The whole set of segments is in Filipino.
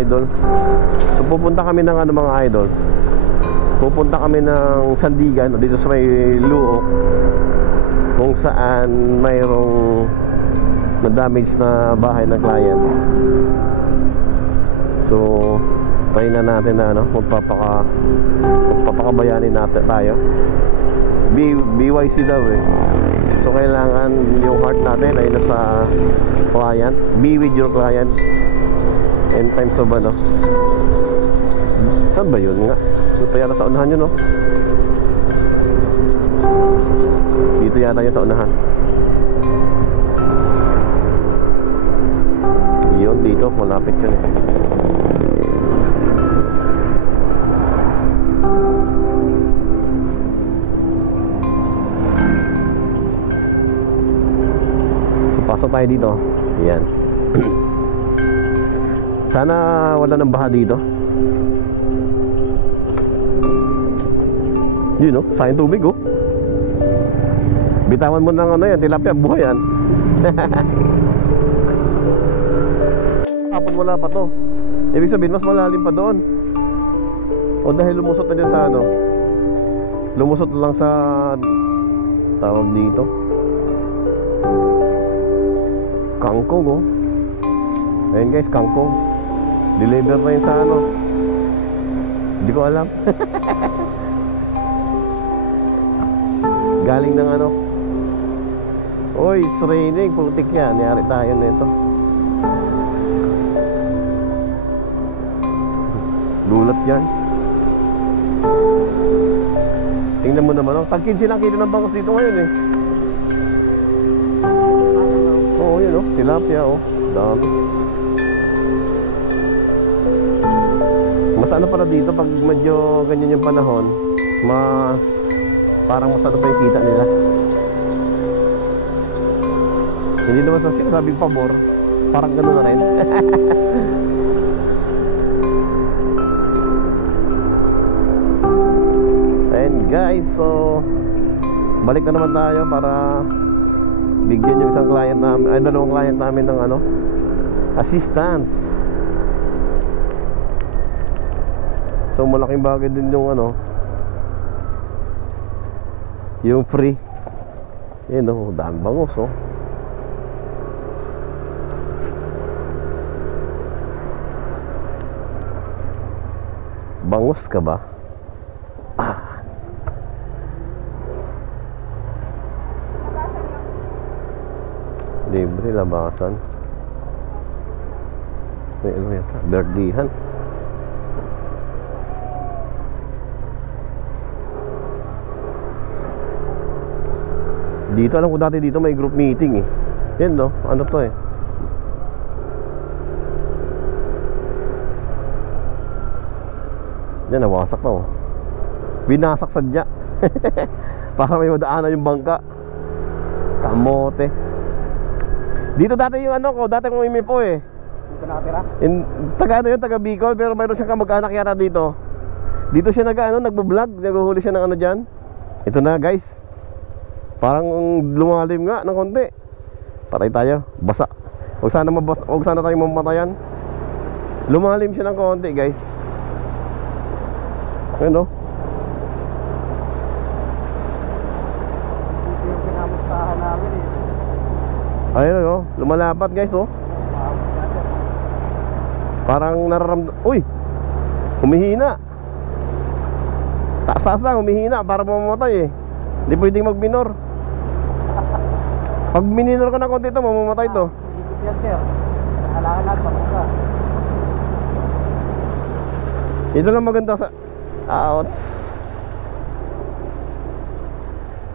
idol. So pupunta kami ng ano mga idol. Pupunta kami ng Sandigan dito sa may Luok, kung saan mayroong na-damage na bahay ng client. So try na natin na ano, magpapakabayanin natin tayo. BYC daw eh. So kailangan yung heart natin ay nasa client. Be with your client in times of ano. Saan ba yun nga? Dito yata sa unahan yun, no? Dito yata yung sa unahan. Yun, dito, malapit yun eh. So, pasok tayo dito. Yan. Sana wala nang baha dito. Yun no, sayang tubig oh. Bitawan mo ng ano yan, tilapia, buhay yan. Kapag wala pa to, ibig sabihin mas malalim pa doon. O dahil lumusot na dyan sa ano, lumusot lang sa tawag dito, kangkong oh. Ayun guys, kangkong. Deliver na yun sa ano, hindi ko alam. Galing ng ano. Oy, it's raining. Putik yan. Niyari tayo na ito. Gulat yan. Tingnan mo naman. Tag-15 lang kilo ng bangos dito ngayon eh. Oo, yun oh. Tilapia oh. Dami. Mas ano pala dito pag medyo ganyan yung panahon, mas parang mas ano pa yung kita nila. Hindi naman sa sinasabing pabor, parang gano'n na rin. And guys, so balik na naman tayo para bigyan yung isang client namin, ay dalawang client namin ng ano, assistance. So malaking bagay din yung ano, yung free. Yan o, dami bangus oh. Bangus ka ba? Ah. Libre labasan. May ano yata, berdihan. Dito alam ko dati dito may group meeting eh. Yan no, ano to eh. Yan, nawasak na oh. Binasak sadya. Para may madaanan yung bangka. Kamote. Dito dati yung ano ko, dati kong imipo eh. Dito nakatira? Taga ano yun, taga Bicol. Pero mayroon siyang kamag-anak yata dito. Dito siya nagbo-vlog. Naghuhuli siya ng ano dyan. Ito na guys. Parang lumalim nga ng konti. Patay tayo, basa. Huwag sana tayong mamatayan. Lumalim siya ng konti guys. Ano? Ayun oh, lumalapat guys oh. Parang nararamdaman. Uy! Humihina. Taas lang, humihina para mamamatay eh. Hindi pwedeng mag-minor. Pag minor ka na konti ito, mamamatay ito. Yan sir. Kailangan natin papunta. Ito lang maganda sa outs.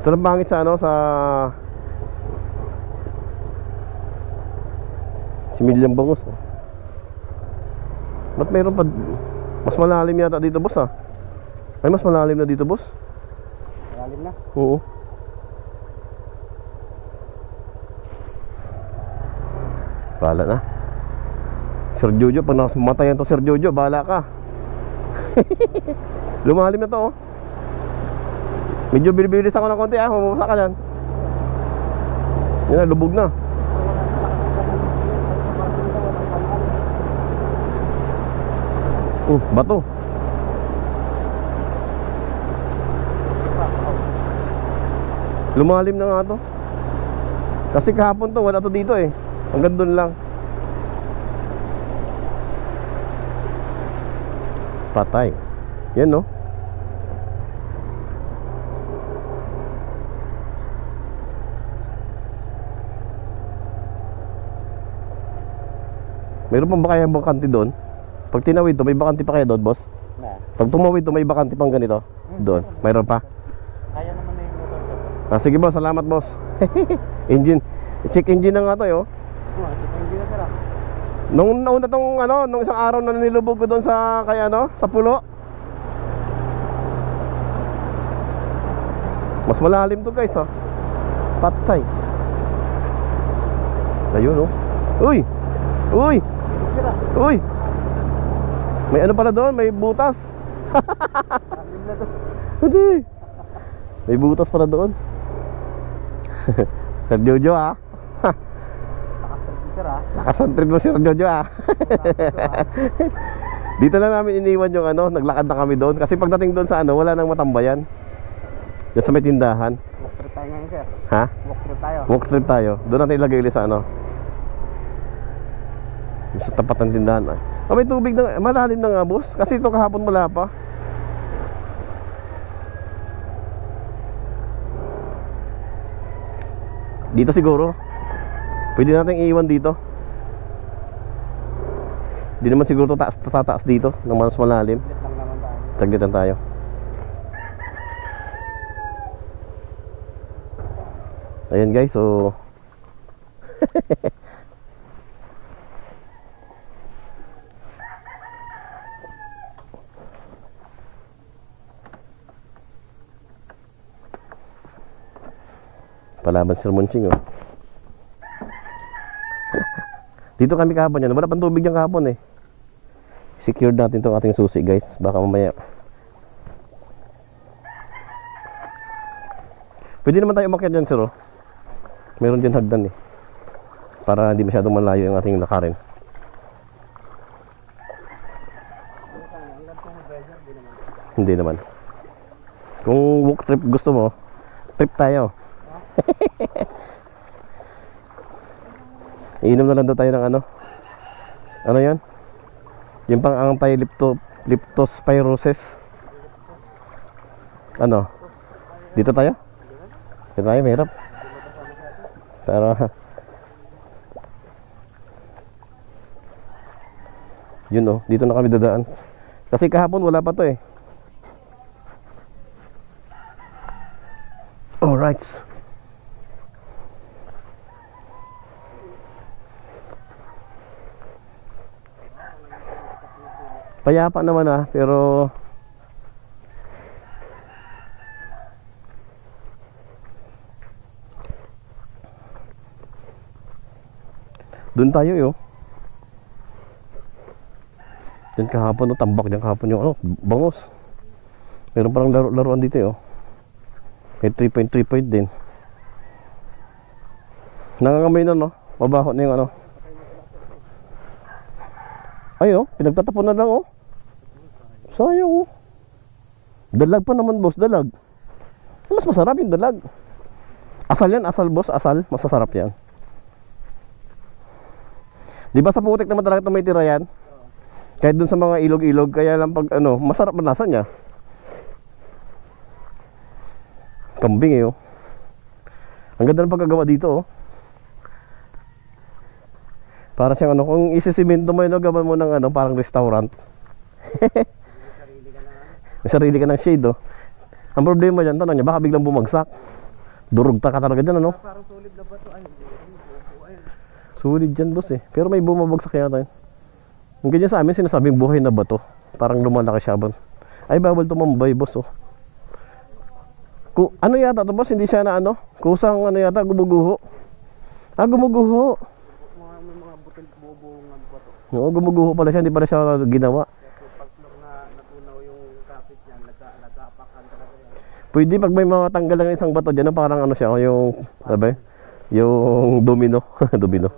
Ito lang bangit sa ano, sa Similyang bangus oh. Ba't mayroon pa? Mas malalim yata dito boss ah. Ay mas malalim na dito boss. Malalim na? Oo. Bahala na Sir Jojo, pag nakamatayan to Sir Jojo, bahala ka. Lumalim na to oh. Medyo bilibilis ako ng konti ah. Mamamasa ka dyan. Yan na, lubog na. Bato. Lumalim na nga to. Kasi kahapon to, wala to dito eh. Hanggang dun lang. Patay. Yan no. Meron pa ba kaya bakante doon? Pag tinawid to, may bakante pa kaya doon, boss? Na. Pag tumawid to, may bakante pang ganito? Doon, mayroon pa? Kaya naman na yung motor ko. Sige boss, salamat boss. Engine, check engine na nga to yo. Hindi na sira. Nung nauna tong ano, nung isang araw na nilubog ko doon sa kay ano, sa pulo. Mas malalim to guys, oh. Patay. Ayun, oh. Uy! Uy! Sira. Uy! May ano pala doon, may butas. Alim na to. Hindi. May butas pala doon. Sir Jojo ah. Sira. Lakas ang trip mo Sir Jojo ah. Dito na namin iniwan yung ano, naglakad na kami doon. Kasi pagdating doon sa ano, wala nang matambayan. Diyan sa may tindahan. Walk trip tayo ngayon, sir. Ha? Walk trip tayo. Walk trip tayo. Doon natin ilagay ulit sa ano, sa tapat ng tindahan. Oh, may tubig na, malalim na nga boss. Kasi ito kahapon wala pa. Dito siguro pwede natin iiwan dito. Di naman siguro tataas dito ng mas malalim. Ulit lang naman tayo. Saglitan tayo. Ayan guys, so palaban Sir Monching oh. Dito kami kahapon yan. Wala pang tubig yan kahapon eh. Secured natin itong ating susi guys. Baka mamaya pwede naman tayo umakyat dyan sir oh. Meron dyan hagdan eh. Para hindi masyadong malayo yung ating lakarin. Hindi naman. Kung walk trip gusto mo, trip tayo. Iinom na lang daw tayo ng ano. Ano yan? Yung pang anti-leptospirosis. Ano? Dito tayo? Dito tayo, mahirap. Pero yun oh, dito na kami dadaan. Kasi kahapon wala pa to eh. Alright. Payapa naman ah, pero doon tayo yo. Diyan kahapon no, tambak diyan kahapon yung ano, bangos. Meron parang laruan dito yo. May 3.3 point din. Nangangamoy na no, mabaho na yung ano. Ay oh, pinagtatapon na lang oh. Sayang oh. Dalag pa naman boss, dalag. Mas masarap yung dalag. Asal yan, asal boss, asal. Masasarap yan. Di ba sa putik naman talaga may tira yan? Kahit dun sa mga ilog-ilog, kaya lang pag ano, masarap ang lasa niya. Kambing eh oh. Ang ganda ng pagkagawa dito oh. Para siyang ano, kung isisimento mo yun, gawan mo ng ano, parang restaurant. May sarili ka ng shade oh. Ang problema dyan, tanong niya, baka biglang bumagsak. Durog ka talaga dyan ano. Parang solid na ba ito? Ay, Sulit dyan boss eh. Pero may bumabagsak yata yun. Ang ganyan sa amin sinasabing buhay na bato. Parang lumalaki siya ba. Ay bawal tumambay boss oh. Ano yata to boss? Hindi siya na ano? Kusang ano yata? Gumuguho. Ah gumuguho. may mga butil buo-buo nga bato. Oo gumuguho pala siya. Hindi pala siya ginawa. Pag natunaw yung kapit niyan, nag-aapakan talaga yan. Pwede pag may matanggal lang isang bato dyan. Parang ano siya. Yung sabi? Yung domino. Domino.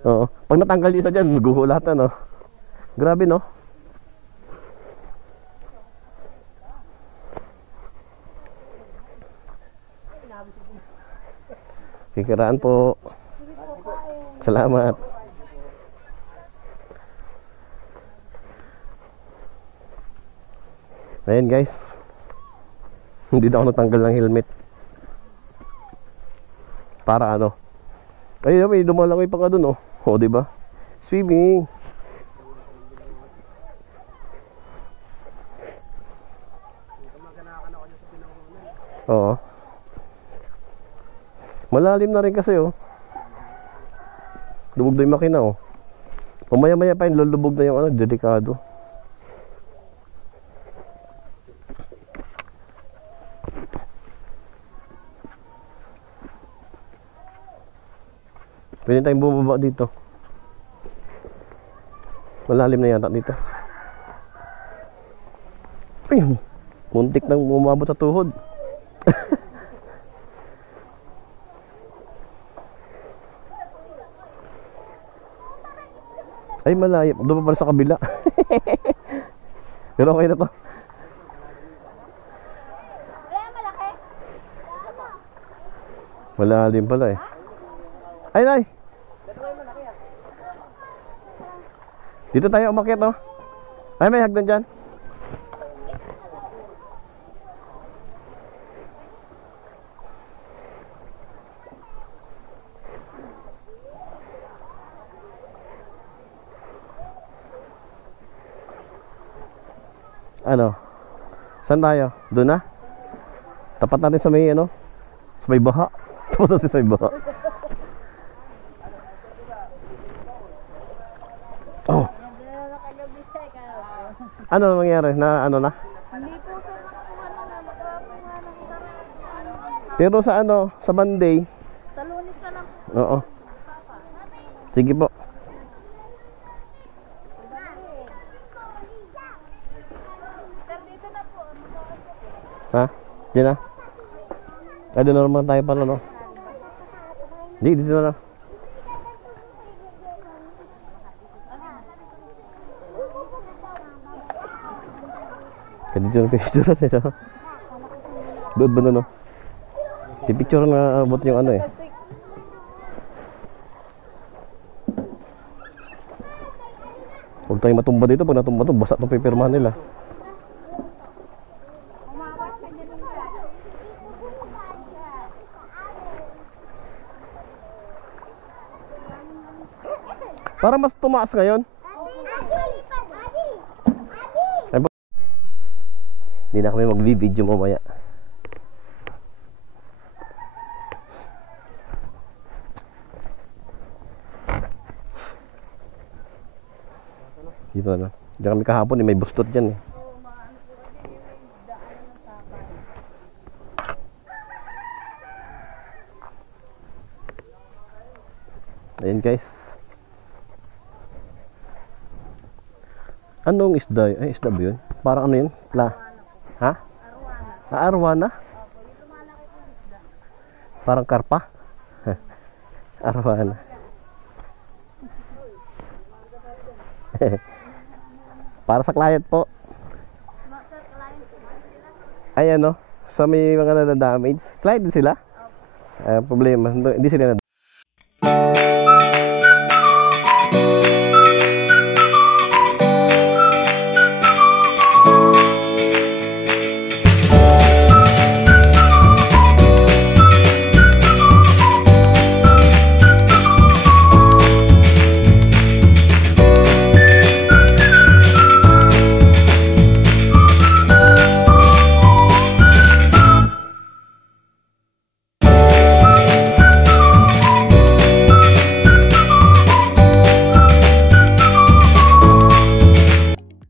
Oo. Pag natanggal isa dyan, guho lahat ano. Grabe no. Kikiraan po. Salamat. Ayan guys. Hindi na ako natanggal ng helmet. Para ano? Ayun, may lumalangoy pa nga dun, oh. O, diba? Swimming. Oo. Malalim na rin kasi, oh. Lubog na yung makina, oh. Mamaya-maya pa yun, lulubog na yung ano, delikado. Pwede tayong bumaba dito. Malalim na yata dito. Ay, muntik nang umabot sa tuhod. Ay, malayo. Doon pa pala sa kabila. Pero okay na to. Malalim pala eh. Ay, nay! Dito tayo umakyat, no? Ay, may hagdan dyan. Ano? Saan tayo? Doon na? Tapat natin sa may ano? Sa may baha. Tapat natin sa may baha. Oh. Ano nangyari? Na ano na? Hindi po sir, nakuha na magawa po nga ng isang Pero sa ano? Sa Monday? sa Lunes na lang po. Oo. Sige po. Sir, dito na po. Ha? Diyan na? Ay, doon na naman tayo pala, no? Hindi, dito na lang. Kaya dito na picture na nila. Doon ba na, no? Di picture na abot yung ano eh. Huwag tayong matumba dito. Pag natumba to, basa itong pipirmahan nila. Para mas tumaas ngayon. Hindi na kami mag-video mamaya. Dito na. Diyan kami kahapon eh, may bustot dyan eh. Ayan guys. Anong isda? Ay, isda ba yun? Parang ano yun? Ha? Arwana. Parang karpa. Arwana. Para sa client po. Ay ano, sa may mga na-damage. Client din sila? Problema, hindi sila